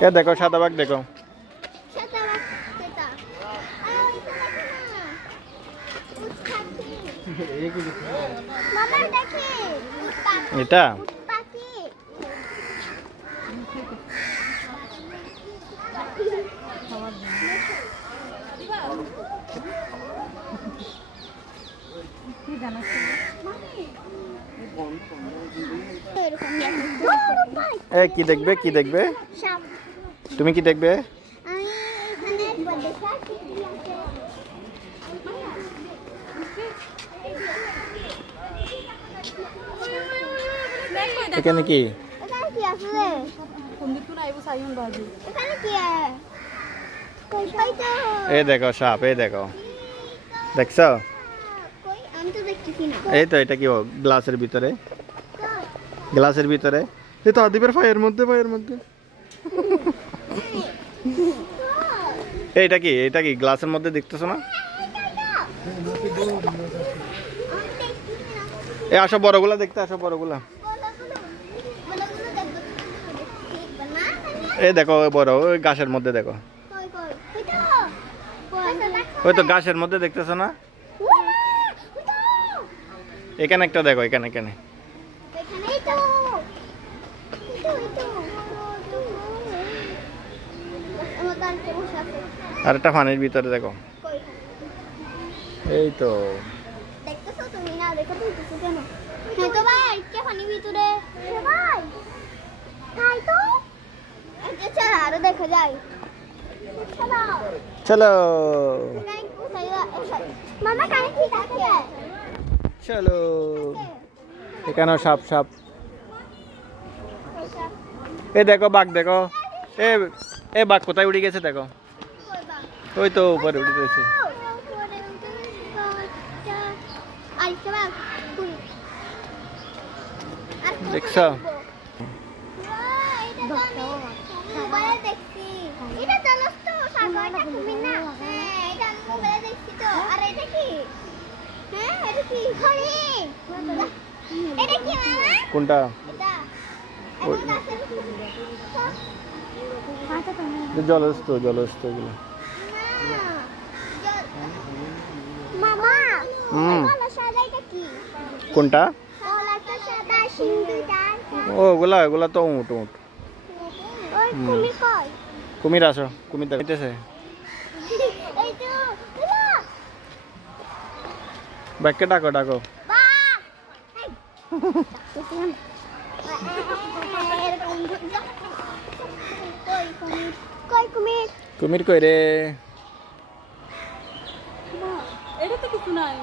এ দেখো সাদা বাঘ দেখো। এটা এ কি দেখবে কি দেখবে তুমি কি দেখবে এখানে কি এই দেখো সাপ এই দেখো দেখছো এই তো এটা কি গ্লাসের ভিতরে এই তো আদিবের পায়ের মধ্যে এটা কি গ্লাসের মধ্যে দেখতেছো না এই আসো বড়গুলা দেখতে আসো বড়গুলা এই দেখো ওই বড় ওই গাছের মধ্যে দেখো ওই তো গাছের মধ্যে দেখতেছো না এখানে একটা দেখো এখানে আর একটা পানির ভিতরে দেখো এই তো দেখতেছো তুমি না দেখো তুমি কেন হ্যাঁ তো ভাই কে পানির ভিতরে ভাই তাই তো আচ্ছা চল আরো দেখা যায় চলো মামা কানে ঠিক আছে চলো এখানে সাপ এ দেখো বাঘ দেখো এ বাঘ কোথায় উড়ে গেছে দেখো ওই তো উপরে উঠে গেছে দেখছো কোনটা জলস্থ গুলো কোনটা ওগুলা তো উঠ কুমির আসো কুমির দেখতেছে ব্যাগকে ডাকো কুমির কই রে এটা তো কিছু নাই